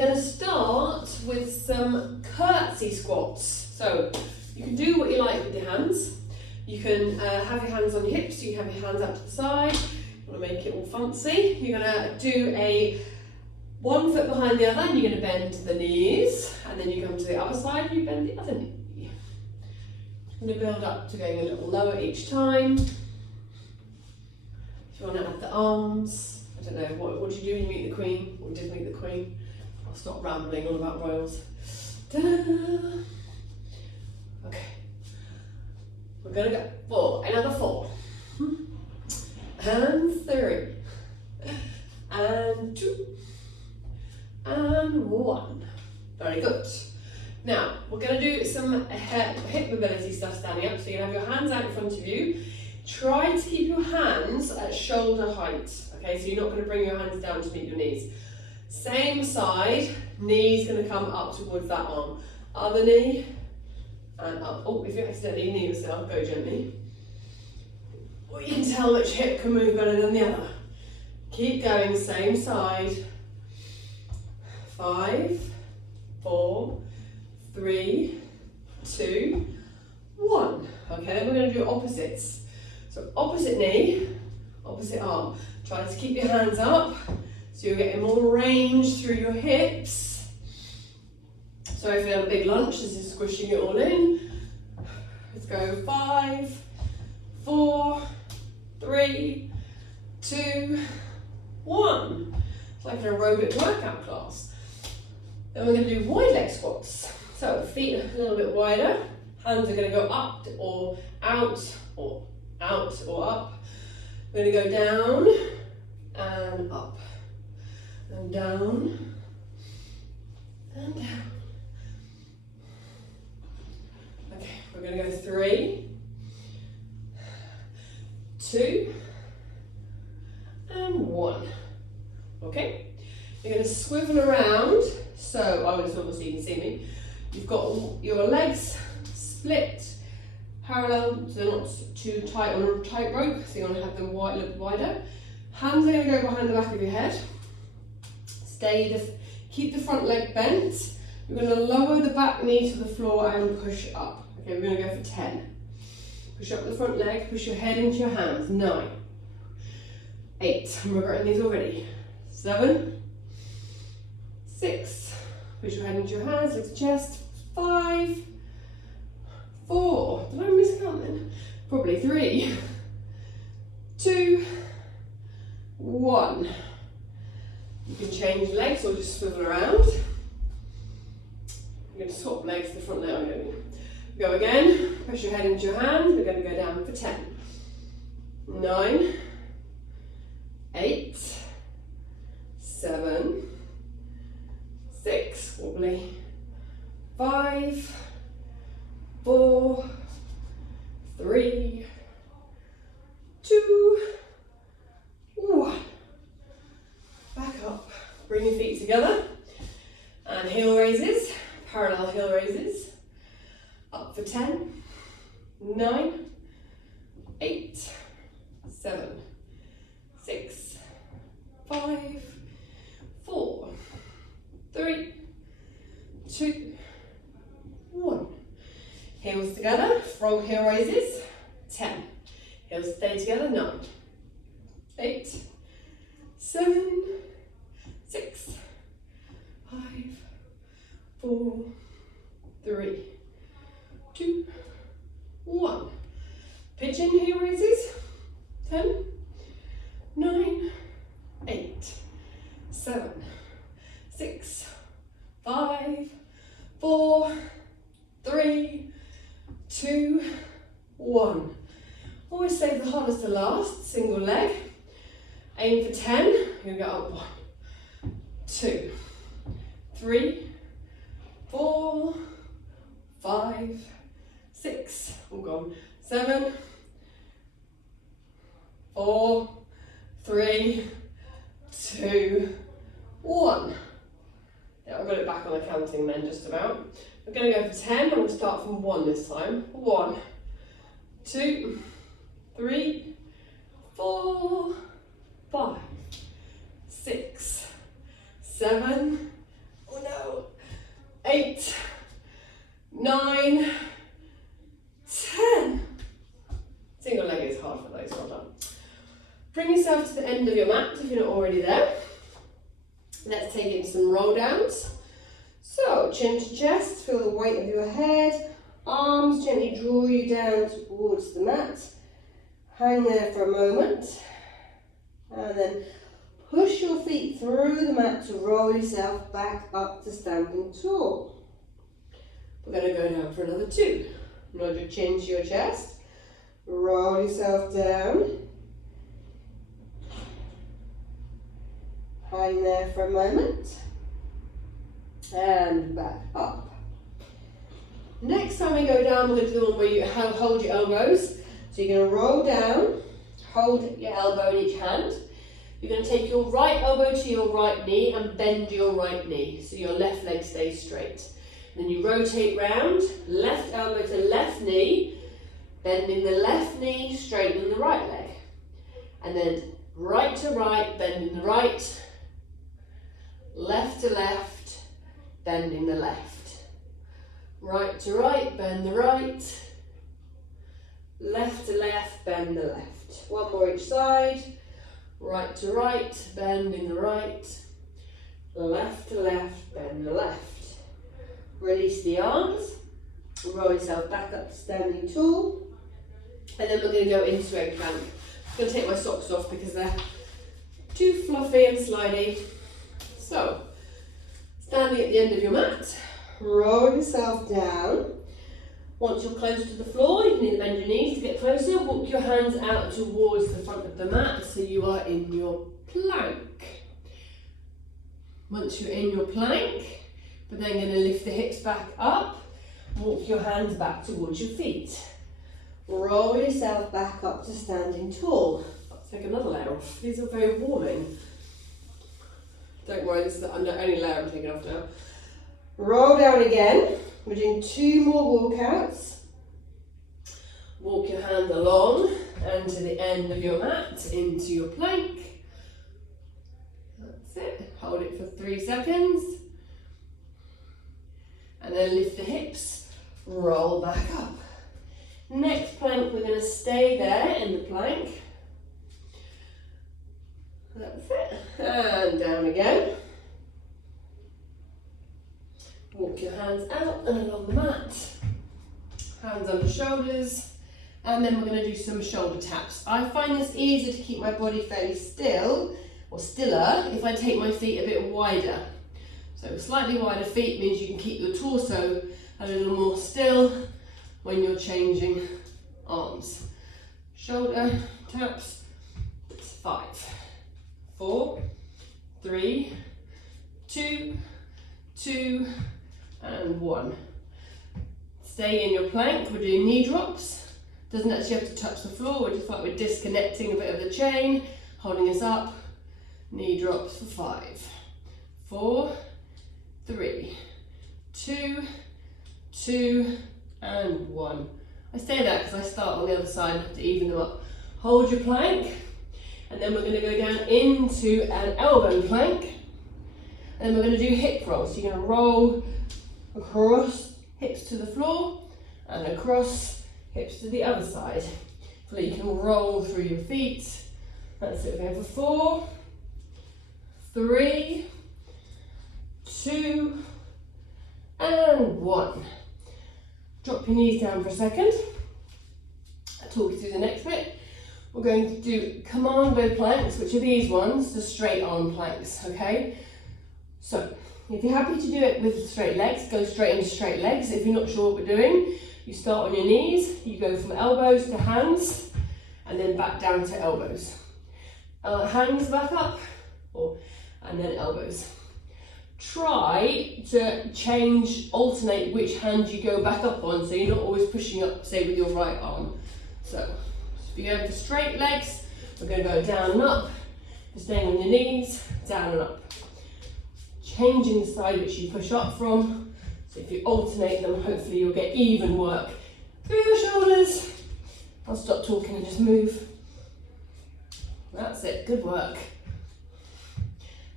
going to start with some curtsy squats. So you can do what you like with your hands. You can have your hands on your hips, you can have your hands out to the side. You want to make it all fancy. You're going to do a 1 foot behind the other, and you're going to bend the knees, and then you come to the other side, you bend the other knee. I'm going to build up to going a little lower each time. If you want to add the arms, I don't know, what did you do when you meet the Queen? Or did meet the Queen? I'll stop rambling all about royals. Ta-da! Okay. We're going to go for another 4. And 3. And 2. And 1. Very good. Now, we're going to do some hip mobility stuff standing up. So you're going to have your hands out in front of you. Try to keep your hands at shoulder height. Okay, so you're not going to bring your hands down to meet your knees. Same side, knee's going to come up towards that arm. Other knee, and up. Oh, if you accidentally knee yourself, go gently. Well, you can tell which hip can move better than the other. Keep going, same side. 5, 4, 3, 2, 1. Okay, then we're going to do opposites. So opposite knee, opposite arm. Try to keep your hands up so you're getting more range through your hips. So if you have a big lunge, this is squishing it all in. Let's go 5, 4, 3, 2, 1. It's like an aerobic workout class. Then we're going to do wide leg squats. So feet a little bit wider, hands are going to go up or out or out or up. We're going to go down and up and down and down. Okay, we're going to go 3, 2 and 1. Okay, you're going to swivel around. So I'm going to swivel so you can see me. You've got your legs split parallel, so they're not too tight on a tight rope, so you want to have them a little bit wider. Hands are going to go behind the back of your head. Keep the front leg bent. You're going to lower the back knee to the floor and push up. Okay, we're going to go for 10. Push up the front leg, push your head into your hands. 9, 8, I'm regretting these already. 7, 6, push your head into your hands, lift the chest. 5, 4, did I miscount then? Probably 3, 2, 1. You can change legs or just swivel around. You're going to swap legs to the front leg. Go again, press your head into your hands. We're going to go down for 10, 9, 8, 7, 6, wobbly, 5, 4, 3, 2, 1. Back up. Bring your feet together and heel raises, parallel heel raises. Up for 10, 9, 8, 7, 6, 5, 4, 3, 2, 1. Heels together, frog heel raises. 10. Heels stay together. 9, 8, 7, 6, 5, 4, 3, 2, 1. Pigeon heel raises. 10, 9, 8, 7, 6, 5, 4, 3, 2, 1. Always save the hardest to last. Single leg. Aim for 10. You're going to go up 1, 2, 3, 4, 5, 6, all gone, 7, 4, 3, 2, 1. Yeah, I've got it back on the counting then, just about. We're going to go for 10, and we'll start from 1 this time. 1, 2, 3, 4, 5, 6, 7, already there, let's take it into some roll downs. So chin to chest, feel the weight of your head, arms gently draw you down towards the mat. Hang there for a moment, and then push your feet through the mat to roll yourself back up to standing tall. We're going to go down for another 2. Nod your chin to your chest, roll yourself down, hang there for a moment, and back up. Next time we go down, we're going to do the one where you hold your elbows. So you're going to roll down, hold your elbow in each hand. You're going to take your right elbow to your right knee and bend your right knee so your left leg stays straight. Then you rotate round, left elbow to left knee, bending the left knee, straightening the right leg. And then right to right, bending the right, left to left, bending the left. Right to right, bend the right, left to left, bend the left. One more each side. Right to right, bending the right, left to left, bend the left. Release the arms, roll yourself back up to standing tall, and then we're going to go into a plank. I'm going to take my socks off because they're too fluffy and slidey. So, standing at the end of your mat, roll yourself down. Once you're close to the floor, you can either bend your knees to get closer, walk your hands out towards the front of the mat so you are in your plank. Once you're in your plank, we're then going to lift the hips back up, walk your hands back towards your feet. Roll yourself back up to standing tall. Let's take another layer off. These are very warming. Don't worry, this is the only layer I'm taking off now. Roll down again. We're doing 2 more walkouts. Walk your hand along and to the end of your mat into your plank. That's it. Hold it for 3 seconds. And then lift the hips, roll back up. Next plank, we're going to stay there in the plank. That's it. And down again. Walk your hands out and along the mat. Hands under shoulders. And then we're going to do some shoulder taps. I find this easier to keep my body fairly still, or stiller, if I take my feet a bit wider. So slightly wider feet means you can keep your torso a little more still when you're changing arms. Shoulder taps. 5, 4, 3, 2, 2, and 1. Stay in your plank. We're doing knee drops. Doesn't actually have to touch the floor. We're just like we're disconnecting a bit of the chain, holding us up. Knee drops for 5, 4, 3, 2, 2, and 1. I say that because I start on the other side to even them up. Hold your plank, and then we're going to go down into an elbow plank, and then we're going to do hip rolls. So you're going to roll across, hips to the floor, and across, hips to the other side. So that you can roll through your feet. That's it. We're going for 4, 3, 2, and 1. Drop your knees down for a second. I'll talk you through the next bit. We're going to do commando planks, which are these ones, the straight arm planks, okay? So, if you're happy to do it with straight legs, go straight into straight legs. If you're not sure what we're doing, you start on your knees, you go from elbows to hands, and then back down to elbows. Hands back up, and then elbows. Try to alternate which hand you go back up on, so you're not always pushing up, say, with your right arm. So if you're going for straight legs, we're going to go down and up. If you're staying on your knees, down and up. Changing the side which you push up from. So if you alternate them, hopefully you'll get even work through your shoulders. I'll stop talking and just move. That's it, good work.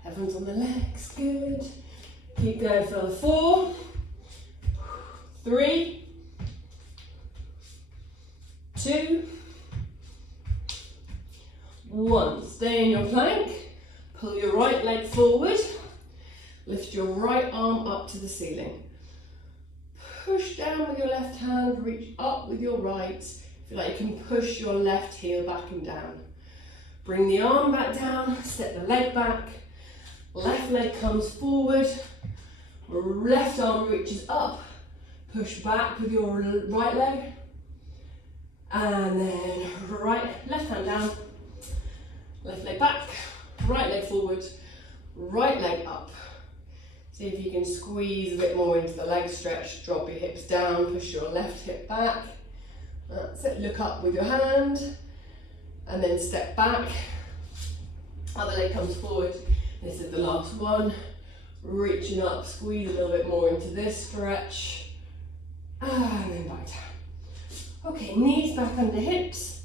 Everyone's on the legs, good. Keep going for another 4, 3, 2, 1. Stay in your plank. Pull your right leg forward. Lift your right arm up to the ceiling. Push down with your left hand, reach up with your right. Feel like you can push your left heel back and down. Bring the arm back down, step the leg back. Left leg comes forward. Left arm reaches up. Push back with your right leg. And then left hand down. Left leg back. Right leg forward. Right leg up. See if you can squeeze a bit more into the leg stretch. Drop your hips down, push your left hip back. That's it, look up with your hand. And then step back. Other leg comes forward. This is the last one. Reaching up, squeeze a little bit more into this stretch. And then back down. Okay, knees back under hips.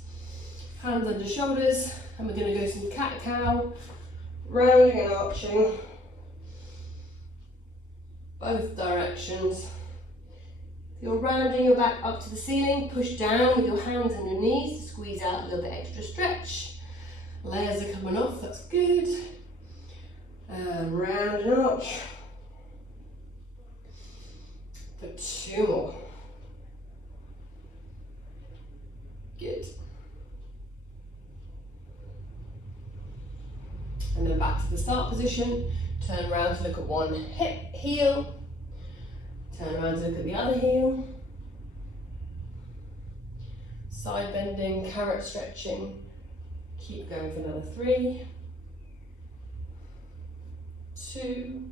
Hands under shoulders. And we're going to go some cat-cow. Rounding and arching. Both directions. If you're rounding your back up to the ceiling, push down with your hands and your knees to squeeze out a little bit extra stretch. Layers are coming off, that's good. And round and arch. For 2 more. Good. And then back to the start position. Turn around to look at one hip, heel. Turn around to look at the other heel. Side bending, carrot stretching. Keep going for another 3, 2,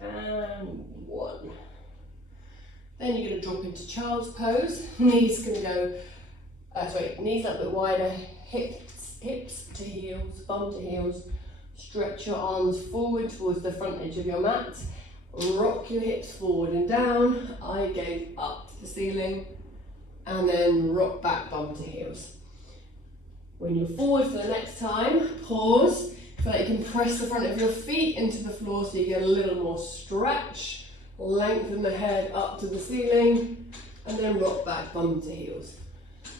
and 1. Then you're going to drop into child's pose. Knees going to go, knees a little bit wider, hips to heels, bum to heels. Stretch your arms forward towards the front edge of your mat. Rock your hips forward and down. Eye gaze up to the ceiling. And then rock back, bum to heels. When you're forward for the next time, pause. Feel like you can press the front of your feet into the floor so you get a little more stretch. Lengthen the head up to the ceiling. And then rock back, bum to heels.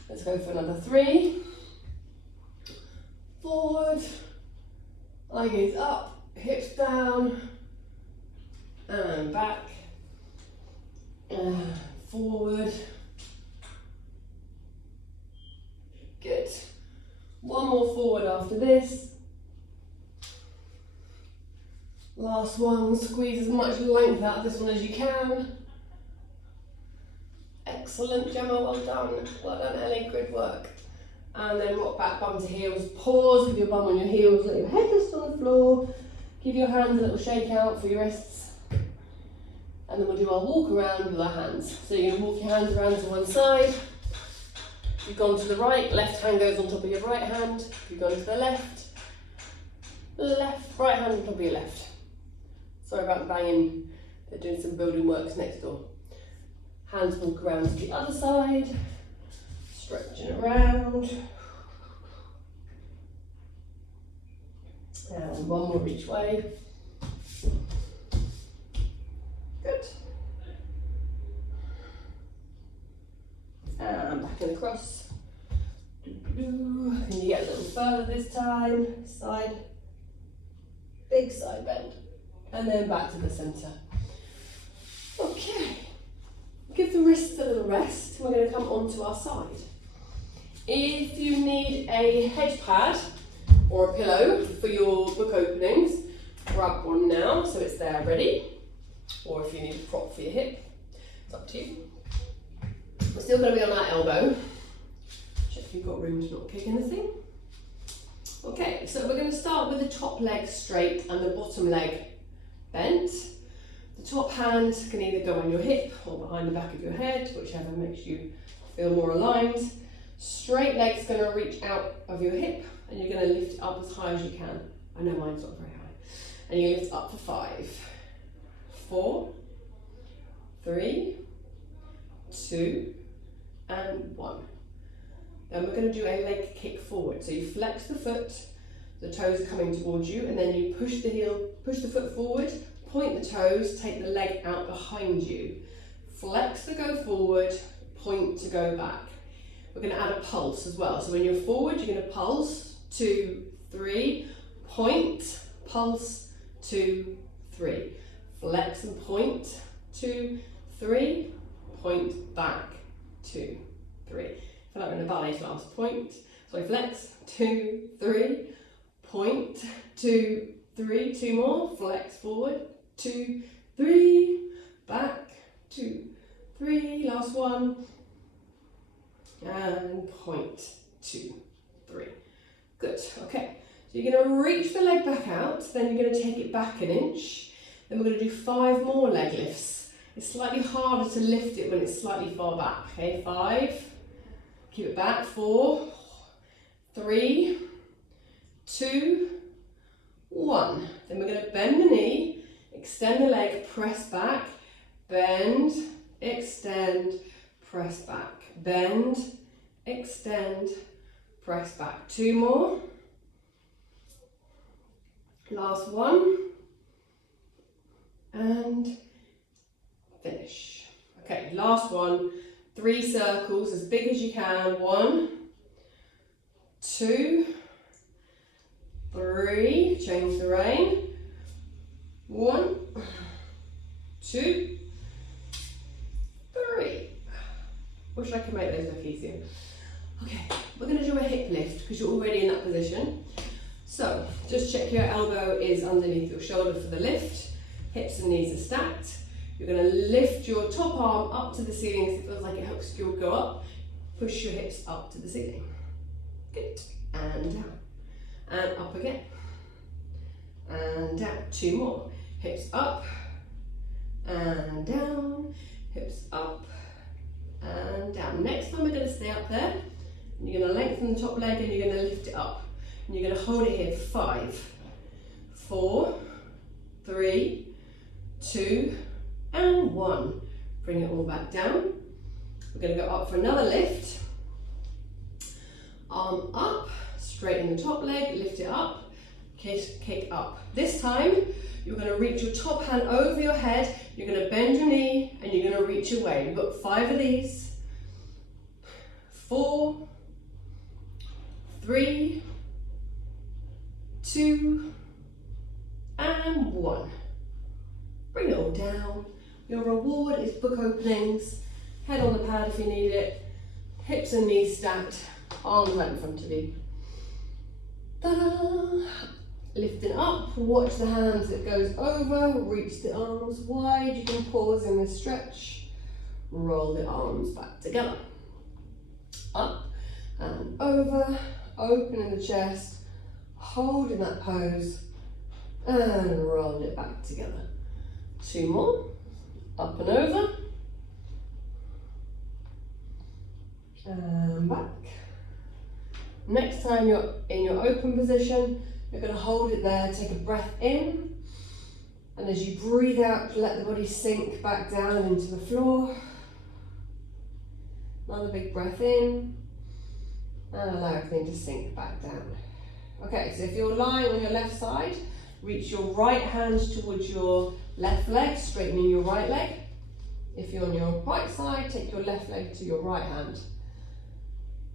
Let's go for another 3. Forward. Eye gaze up, hips down, and back, and forward. Good. 1 more forward after this. Last one, squeeze as much length out of this one as you can. Excellent, Gemma, well done. Well done, Ellie, good work. And then rock back, bum to heels. Pause with your bum on your heels, let your head rest on the floor. Give your hands a little shake out for your wrists. And then we'll do our walk around with our hands. So you're going to walk your hands around to one side. If you've gone to the right, left hand goes on top of your right hand. If you've gone to the left, right hand on top of your left. Sorry about the banging, they're doing some building works next door. Hands walk around to the other side. Stretching around. And 1 more each way. Good. And back and across. And you get a little further this time. Side. Big side bend. And then back to the centre. Okay. Give the wrists a little rest. We're going to come onto our side. If you need a head pad or a pillow for your book openings, grab one now so it's there ready. Or if you need a prop for your hip, it's up to you. We're still going to be on that elbow. Check you've got room to not kick anything. Okay, so we're going to start with the top leg straight and the bottom leg bent. The top hand can either go on your hip or behind the back of your head, whichever makes you feel more aligned. Straight leg's going to reach out of your hip and you're going to lift it up as high as you can. I know mine's not very high. And you lift up for 5, 4, 3, 2, and 1. Then we're going to do a leg kick forward. So you flex the foot, the toes are coming towards you, and then you push the foot forward, point the toes, take the leg out behind you. Flex to go forward, point to go back. We're going to add a pulse as well. So when you're forward, you're going to pulse, 2, 3, point, pulse, 2, 3. Flex and point, 2, 3. Point, back, 2, 3. I feel like we're in a ballet class. Point, sorry, flex, 2, 3. Point, 2, 3. 2 more. Flex forward, 2, 3. Back, 2, 3. Last one. And point, 2, 3. Good, okay. So you're going to reach the leg back out, then you're going to take it back an inch. Then we're going to do 5 more leg lifts. It's slightly harder to lift it when it's slightly far back. Okay, 5. Keep it back. 4, 3, 2, 1. Then we're going to bend the knee, extend the leg, press back, bend, extend, press back, bend, extend, press back. 2 more. Last one. And finish. Okay, last one. 3 circles as big as you can. 1, 2, 3. Change the rein. 1, 2, 3. Wish I could make those look easier. Okay, we're going to do a hip lift because you're already in that position. So just check your elbow is underneath your shoulder for the lift. Hips and knees are stacked. You're going to lift your top arm up to the ceiling because it feels like it helps you go up. Push your hips up to the ceiling. Good. And down. And up again. And down. 2 more. Hips up and down. Hips up and down. Next time we're going to stay up there. And you're going to lengthen the top leg and you're going to lift it up. And you're going to hold it here. 5, 4, 3, 2, and 1. Bring it all back down. We're going to go up for another lift. Arm up, straighten the top leg, lift it up, kick up. This time, you're going to reach your top hand over your head, you're going to bend your knee, and you're going to reach away. We've got 5 of these. 4, 3, 2, and 1. Bring it all down. Your reward is book openings. Head on the pad if you need it. Hips and knees stacked. Arms right in front of you. Ta-da! Lifting up. Watch the hands. It goes over. Reach the arms wide. You can pause in this stretch. Roll the arms back together. Up and over. Opening the chest. Holding that pose. And roll it back together. 2 more. Up and over. And back. Next time you're in your open position, you're going to hold it there, take a breath in, and as you breathe out, let the body sink back down into the floor. Another big breath in, and allow everything to sink back down. Okay, so if you're lying on your left side, reach your right hand towards your left leg, straightening your right leg. If you're on your right side, take your left leg to your right hand.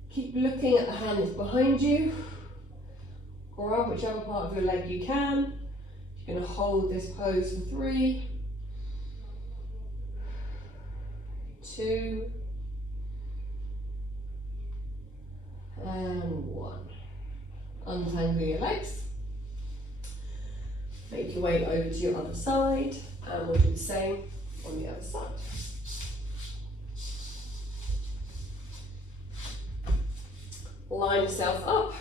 Keep looking at the hand that's behind you. Grab whichever part of your leg you can. You're going to hold this pose for 3, 2, and 1. Untangle your legs. Make your way over to your other side, and we'll do the same on the other side. Line yourself up.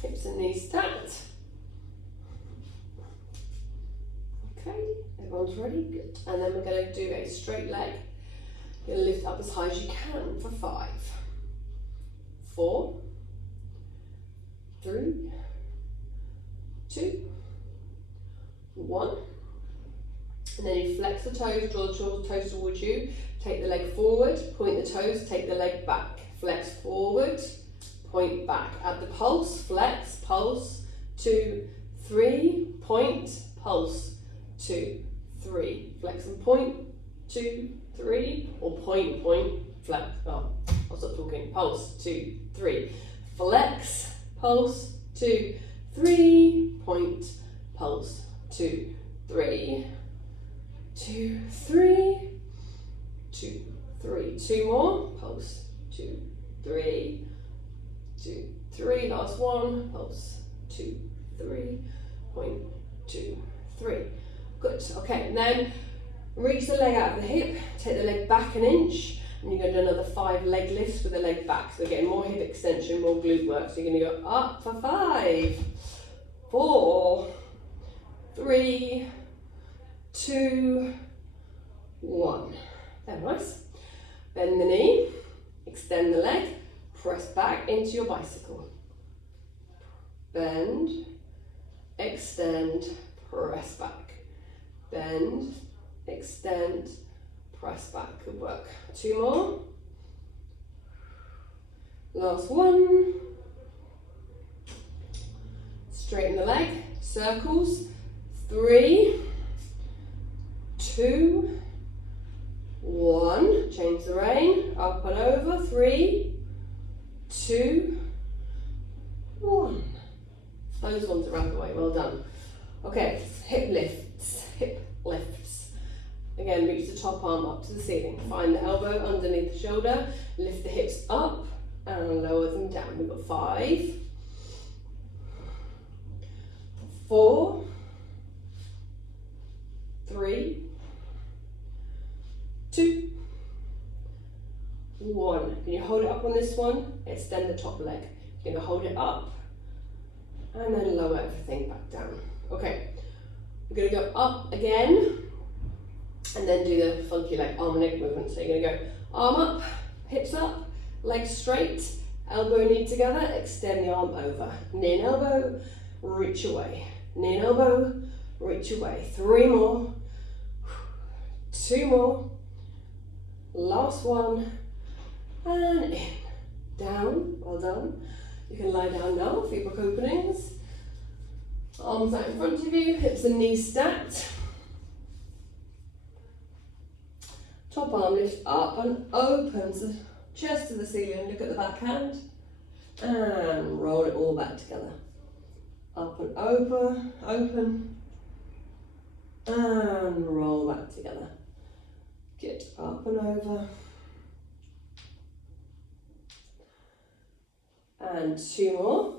Hips and knees stacked. Okay, everyone's ready? Good. And then we're going to do a straight leg. You're going to lift up as high as you can for 5, 4, 3, 2, 1. And then you flex the toes, draw the toes towards you. Take the leg forward, point the toes, take the leg back. Flex forward, point back. At the pulse, flex, pulse, 2, 3, point, pulse, 2, 3. Flex and point, 2, 3, or point, flex. Oh, I'll stop talking. Pulse, 2, 3. Flex, pulse, 2, 3, point, pulse, 2, 3, 2, 3, 2, 3, 2 more, pulse, 2, 3, 2, 3, last one, pulse, 2, 3, point, 2, 3. Good, okay, and then reach the leg out of the hip, take the leg back an inch, and you're going to do another 5 leg lifts with the leg back. So again, more hip extension, more glute work. So you're going to go up for 5, 4, 3, 2, 1. Very nice. Bend the knee, extend the leg, press back into your bicycle. Bend, extend, press back. Bend, extend, press back. Good work. 2 more. Last one. Straighten the leg, circles. 3, 2, 1. Change the rein. Up and over. 3, 2, 1. Those ones are out of the way. Well done. Okay, hip lifts. Hip lifts. Again, reach the top arm up to the ceiling. Find the elbow underneath the shoulder. Lift the hips up and lower them down. We've got 5, 4, 3, 2, 1. Can you hold it up on this one? Extend the top leg. You're going to hold it up and then lower everything back down. Okay, we're going to go up again and then do the funky like arm and leg movement. So you're going to go arm up, hips up, legs straight, elbow knee together, extend the arm over. Knee and elbow, reach away. Knee and elbow, reach away. 3 more, 2 more, last one, and in. Down, well done. You can lie down now, feet back openings. Arms out in front of you, hips and knees stacked. Top arm lift up and opens the chest to the ceiling. Look at the back hand and roll it all back together. Up and open and roll back together. Get up and over. And 2 more.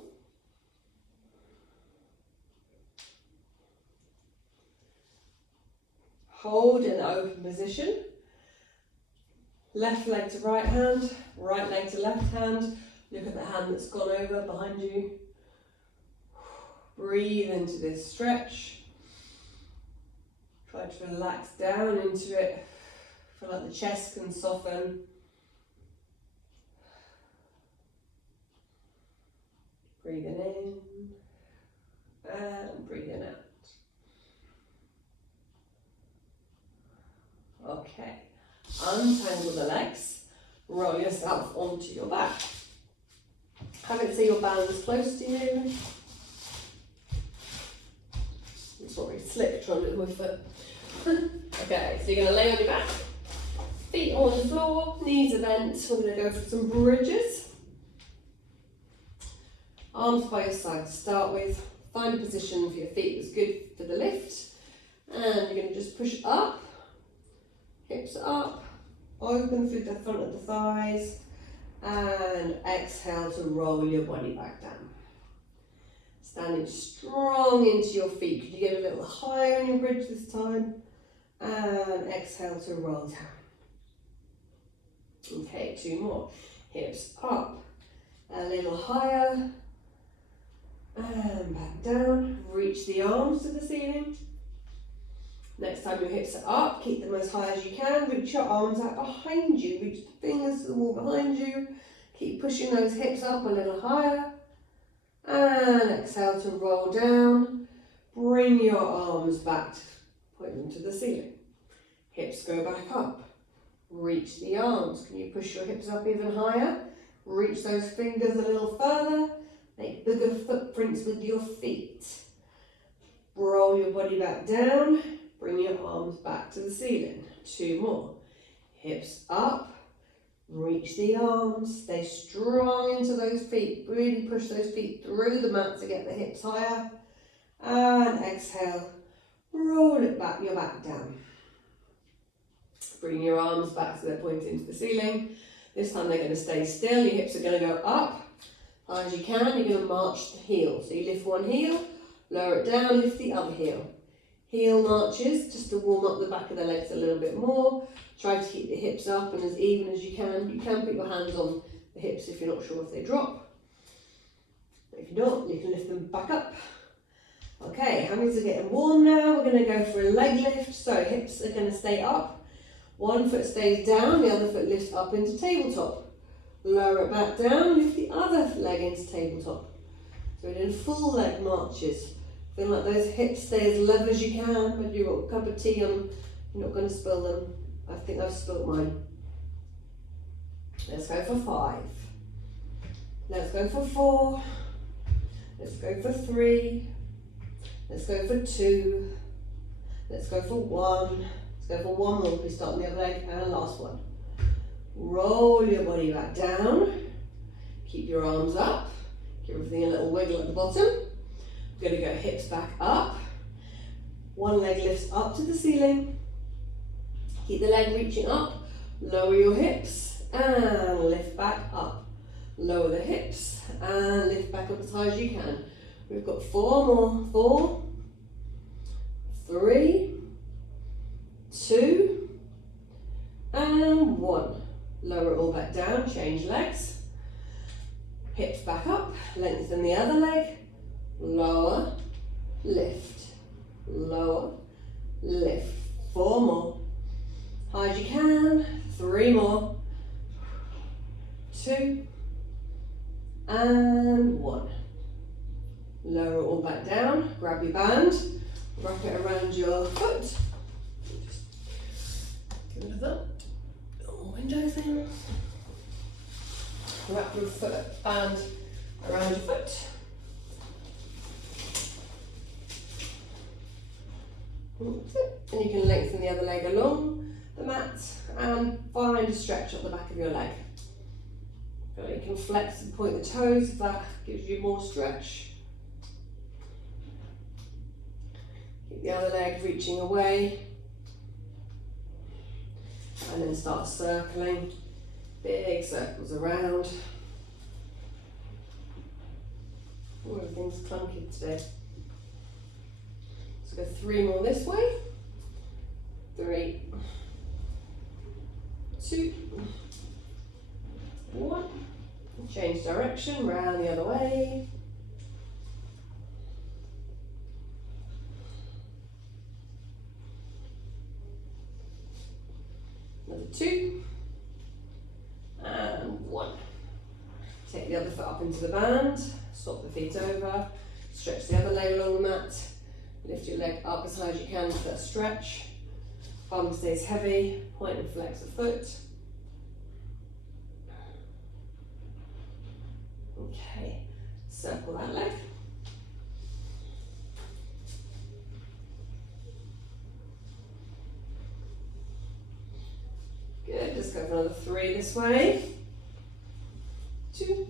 Hold in the open position. Left leg to right hand, right leg to left hand. Look at the hand that's gone over behind you. Breathe into this stretch. Try to relax down into it. Feel like the chest can soften. Breathing in and breathing out. Okay, untangle the legs, roll yourself onto your back. Have it so your band's close to you. Sorry, slipped trying to do my foot. Okay, so you're going to lay on your back, feet on the floor, knees are bent. We're going to go for some bridges. Arms by your side to start with. Find a position for your feet that's good for the lift. And you're going to just push up, hips up, open through the front of the thighs, and exhale to roll your body back down. Standing strong into your feet. Could you get a little higher on your bridge this time? And exhale to roll down. Okay, 2 more. Hips up, a little higher, and back down. Reach the arms to the ceiling. Next time your hips are up, keep them as high as you can. Reach your arms out behind you. Reach the fingers to the wall behind you. Keep pushing those hips up a little higher. And exhale to roll down. Bring your arms back, point them to the ceiling. Hips go back up. Reach the arms. Can you push your hips up even higher? Reach those fingers a little further. Make bigger footprints with your feet. Roll your body back down. Bring your arms back to the ceiling. 2 more. Hips up. Reach the arms, stay strong into those feet. Really push those feet through the mat to get the hips higher. And exhale, roll it back, your back down. Bring your arms back so they're pointing to the ceiling. This time they're going to stay still. Your hips are going to go up high as you can. You're going to march the heel. So you lift one heel, lower it down, lift the other heel. Heel marches just to warm up the back of the legs a little bit more. Try to keep the hips up and as even as you can. You can put your hands on the hips if you're not sure if they drop. If you're not, you can lift them back up. Okay, hands are getting warm now. We're going to go for a leg lift. So hips are going to stay up. One foot stays down, the other foot lifts up into tabletop. Lower it back down, lift the other leg into tabletop. So we're doing full leg marches. Feel like those hips stay as level as you can. When you've got a cup of tea on, you're not going to spill them. I think I've spilled mine. Let's go for 5. Let's go for 4. Let's go for 3. Let's go for 2. Let's go for 1. Let's go for one more. We start on the other leg and last one. Roll your body back down. Keep your arms up. Give everything a little wiggle at the bottom. We're going to go hips back up. One leg lifts up to the ceiling. Keep the leg reaching up. Lower your hips and lift back up. Lower the hips and lift back up as high as you can. We've got 4 more. 4, 3, 2, and 1. Lower it all back down, change legs. Hips back up, lengthen the other leg. Lower, lift, lower, lift. 4 more. High as you can. 3 more. 2, and 1. Lower it all back down, grab your band, wrap it around your foot. Just get rid of that little window thing. Wrap your foot band around your foot. That's it. And you can lengthen the other leg along the mat and find a stretch up the back of your leg. So you can flex and point the toes if that gives you more stretch. Keep the other leg reaching away. And then start circling, big circles around. Oh, everything's clunky today. Let's go 3 more this way. 3, 2, 1. Change direction, round the other way. Another 2, and 1. Take the other foot up into the band, swap the feet over, stretch the other leg along the mat, lift your leg up as high as you can for that stretch. Bum stays heavy, point and flex the foot. Okay, circle that leg. Good, just go for another 3 this way. 2,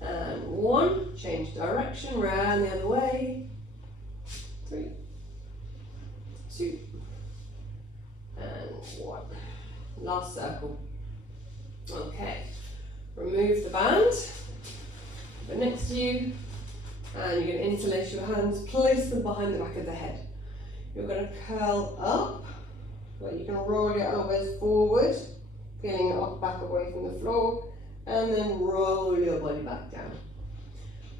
and 1. Change direction, round the other way. 3, 2, and 1. Last circle. Okay, remove the band, put it next to you, and you're going to interlace your hands, place them behind the back of the head. You're going to curl up. But you can roll your elbows forward, feeling it up back away from the floor, and then roll your body back down.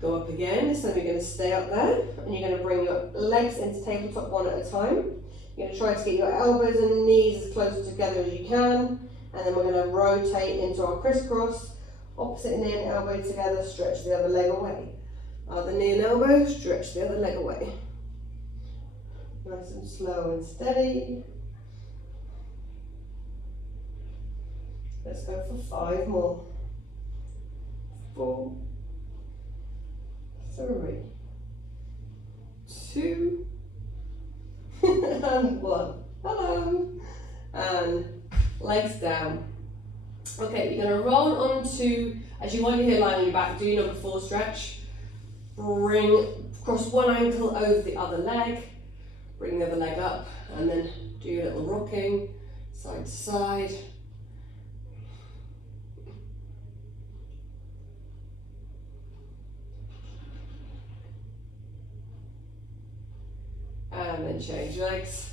Go up again, this time you're going to stay up there, and you're going to bring your legs into tabletop one at a time. You're going to try to get your elbows and knees as close together as you can, and then we're going to rotate into our crisscross, opposite knee and elbow together, stretch the other leg away. Other knee and elbow, stretch the other leg away. Nice and slow and steady. Let's go for 5 more. 4, 3, 2, and 1. Hello. And legs down. Okay, you're going to roll onto, as you wind your heel line on your back, do your number 4 stretch. Cross one ankle over the other leg, bring the other leg up, and then do your little rocking, side to side. And then change legs.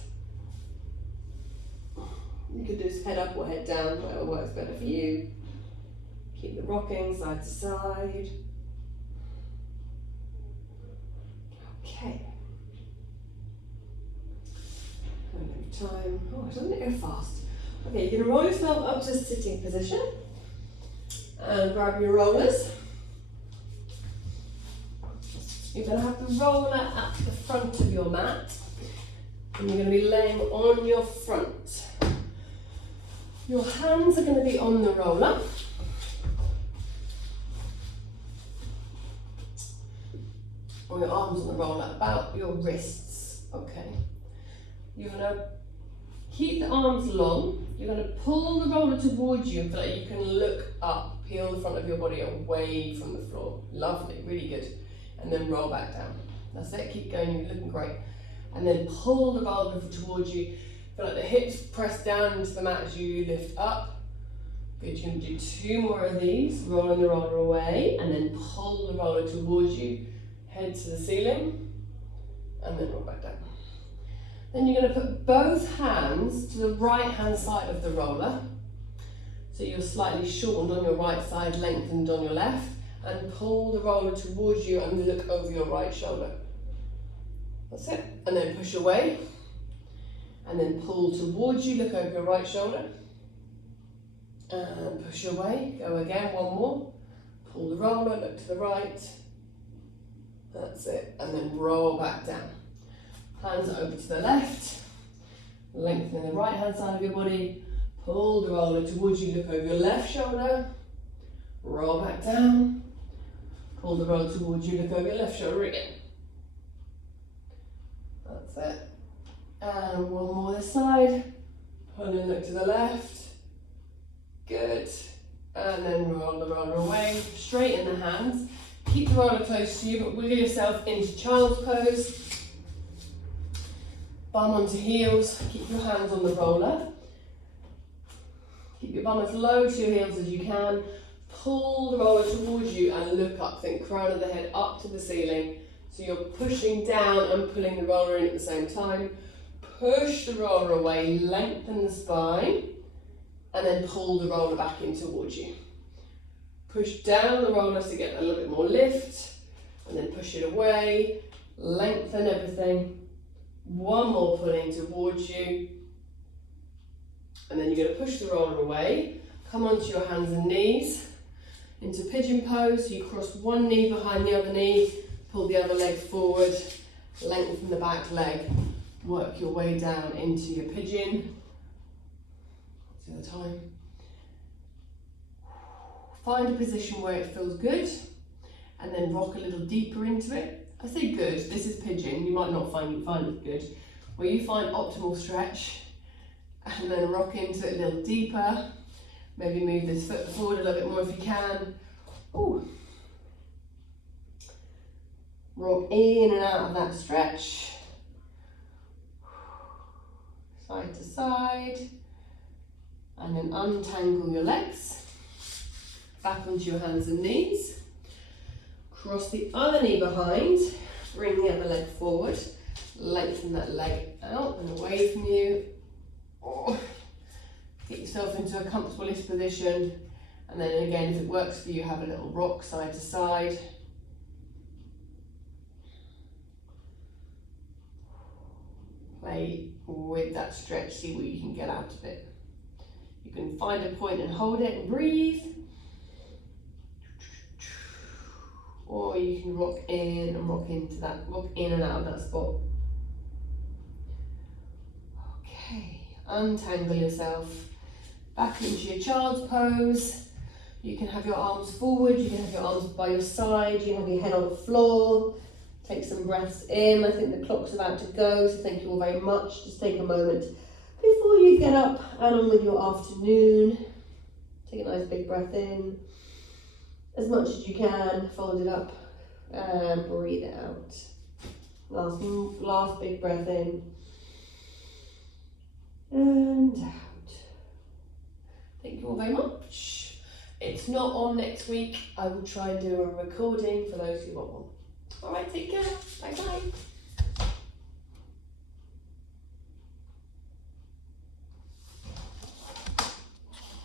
You could do this head up or head down, whatever works better for you. Keep the rocking side to side. Okay. Time. Oh, doesn't it go fast? Okay, you're going to roll yourself up to a sitting position and grab your rollers. You're going to have the roller at the front of your mat and you're going to be laying on your front. Your hands are going to be on the roller. Or your arms on the roller, about your wrists. Okay. You're going to keep the arms long. You're going to pull the roller towards you so that you can look up, peel the front of your body away from the floor. Lovely, really good. And then roll back down. That's it, keep going, you're looking great. And then pull the roller towards you. Feel like the hips press down into the mat as you lift up. Good, you're going to do 2 more of these. Rolling the roller away and then pull the roller towards you. Head to the ceiling and then roll back down. Then you're going to put both hands to the right hand side of the roller. So you're slightly shortened on your right side, lengthened on your left, and pull the roller towards you and look over your right shoulder. That's it. And then push away. And then pull towards you, look over your right shoulder. And push away. Go again, 1 more. Pull the roller, look to the right. That's it. And then roll back down. Hands over to the left. Lengthen the right hand side of your body. Pull the roller towards you, look over your left shoulder. Roll back down. Pull the roller towards you, look over your left shoulder again. That's it. And 1 more this side. Pull and look to the left. Good. And then roll the roller away. Straighten the hands. Keep the roller close to you, but wiggle yourself into child's pose. Bum onto heels. Keep your hands on the roller. Keep your bum as low to your heels as you can. Pull the roller towards you and look up. Think crown of the head up to the ceiling. So you're pushing down and pulling the roller in at the same time. Push the roller away, lengthen the spine, and then pull the roller back in towards you. Push down the roller to get a little bit more lift, and then push it away, lengthen everything. 1 more pulling towards you, and then you're going to push the roller away. Come onto your hands and knees into pigeon pose. So you cross 1 knee behind the other knee, pull the other leg forward, lengthen the back leg, work your way down into your pigeon. What's the other time? Find a position where it feels good and then rock a little deeper into it. I say good, this is pigeon, you might not find it good. Where you find optimal stretch and then rock into it a little deeper. Maybe move this foot forward a little bit more if you can. Ooh. Rock in and out of that stretch. Side to side. And then untangle your legs. Back onto your hands and knees. Cross the other knee behind. Bring the other leg forward. Lengthen that leg out and away from you. Oh. Get yourself into a comfortable position. And then again, if it works for you, have a little rock side to side. Play with that stretch, see what you can get out of it. You can find a point and hold it and breathe. Or you can rock in and rock into that, rock in and out of that spot. Okay, untangle yourself. Back into your child's pose. You can have your arms forward, you can have your arms by your side, you can have your head on the floor. Take some breaths in. I think the clock's about to go, so thank you all very much. Just take a moment before you get up and on with your afternoon. Take a nice Nice big breath in, as much as you can, fold it up and breathe it out. Last big breath in and out. Thank you all very much. It's not on next week. I will try and do a recording for those who want one. All right, take care. Bye bye.